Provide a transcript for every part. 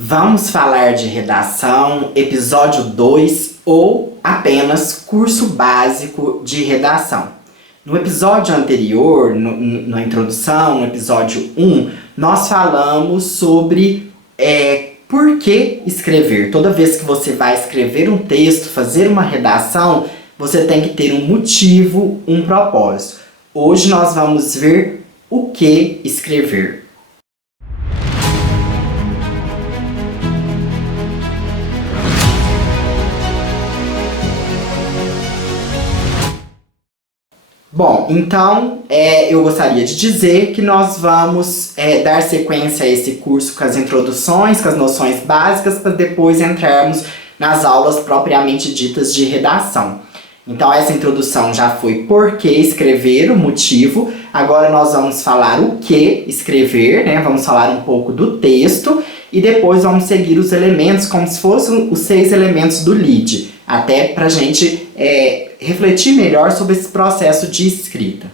Vamos falar de redação, episódio 2 ou apenas curso básico de redação. No episódio anterior, na introdução, no episódio 1, nós falamos sobre por que escrever. Toda vez que você vai escrever um texto, fazer uma redação, você tem que ter um motivo, um propósito. Hoje nós vamos ver o que escrever. Bom, então eu gostaria de dizer que nós vamos dar sequência a esse curso com as introduções, com as noções básicas, para depois entrarmos nas aulas propriamente ditas de redação. Então essa introdução já foi por que escrever, o motivo. Agora nós vamos falar o que escrever, né? Vamos falar um pouco do texto e depois vamos seguir os elementos como se fossem os 6 elementos do LEAD, até para a gente refletir melhor sobre esse processo de escrita.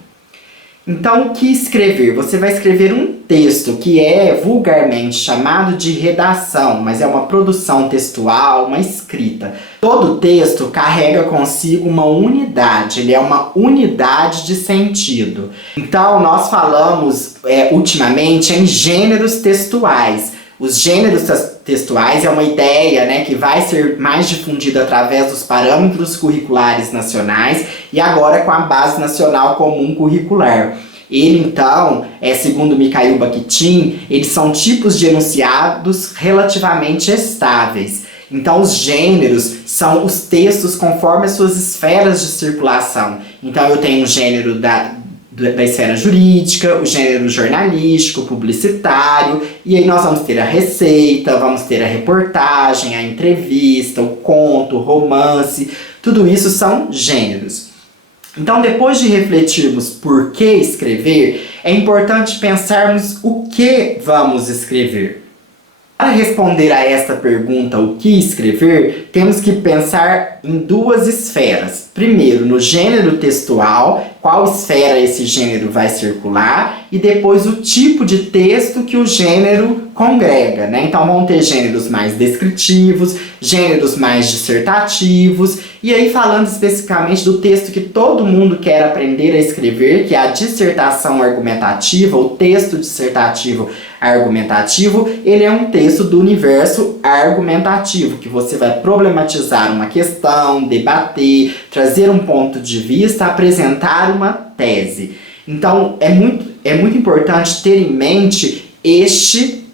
Então, o que escrever? Você vai escrever um texto que é vulgarmente chamado de redação, mas é uma produção textual, uma escrita. Todo texto carrega consigo uma unidade, ele é uma unidade de sentido. Então, nós falamos ultimamente em gêneros textuais. Os gêneros textuais é uma ideia, né, que vai ser mais difundida através dos parâmetros curriculares nacionais e agora com a Base Nacional Comum Curricular. Ele, então, segundo Mikhail Bakhtin, eles são tipos de enunciados relativamente estáveis. Então, os gêneros são os textos conforme as suas esferas de circulação. Então, eu tenho um gênero da esfera jurídica, o gênero jornalístico, publicitário, e aí nós vamos ter a receita, vamos ter a reportagem, a entrevista, o conto, o romance, tudo isso são gêneros. Então, depois de refletirmos por que escrever, é importante pensarmos o que vamos escrever. Para responder a esta pergunta, o que escrever, temos que pensar em 2 esferas. Primeiro, no gênero textual, qual esfera esse gênero vai circular, e depois o tipo de texto que o gênero congrega, né? Então vão ter gêneros mais descritivos, gêneros mais dissertativos, e aí falando especificamente do texto que todo mundo quer aprender a escrever, que é a dissertação argumentativa, o texto dissertativo argumentativo, ele é um texto do universo argumentativo, que você vai problematizar uma questão, debater, trazer um ponto de vista, apresentar uma tese. Então, é muito importante ter em mente este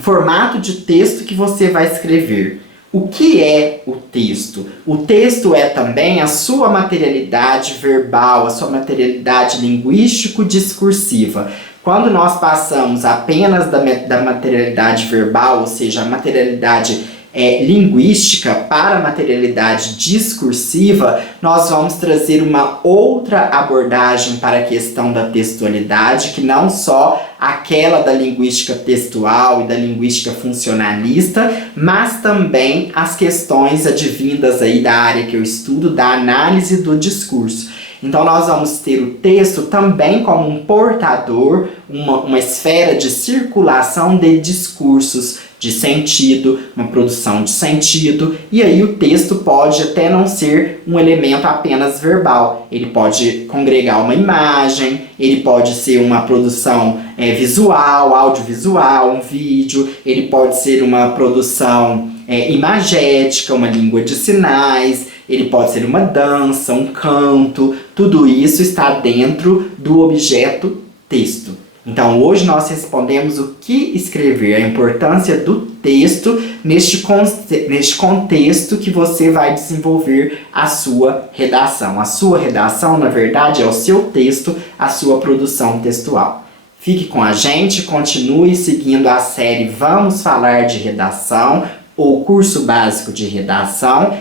formato de texto que você vai escrever. O que é o texto? O texto é também a sua materialidade verbal, a sua materialidade linguístico-discursiva. Quando nós passamos apenas da materialidade verbal, ou seja, a materialidade linguística para a materialidade discursiva, nós vamos trazer uma outra abordagem para a questão da textualidade, que não só aquela da linguística textual e da linguística funcionalista, mas também as questões advindas aí da área que eu estudo, da análise do discurso. Então nós vamos ter o texto também como um portador, uma esfera de circulação de discursos, de sentido, uma produção de sentido, e aí o texto pode até não ser um elemento apenas verbal, ele pode congregar uma imagem, ele pode ser uma produção visual, audiovisual, um vídeo, ele pode ser uma produção imagética, uma língua de sinais, ele pode ser uma dança, um canto, tudo isso está dentro do objeto texto. Então, hoje nós respondemos o que escrever, a importância do texto neste contexto que você vai desenvolver a sua redação. A sua redação, na verdade, é o seu texto, a sua produção textual. Fique com a gente, continue seguindo a série Vamos Falar de Redação, ou curso básico de redação.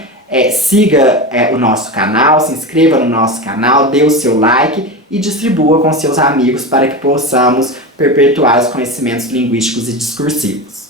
Siga o nosso canal, se inscreva no nosso canal, dê o seu like e distribua com seus amigos para que possamos perpetuar os conhecimentos linguísticos e discursivos.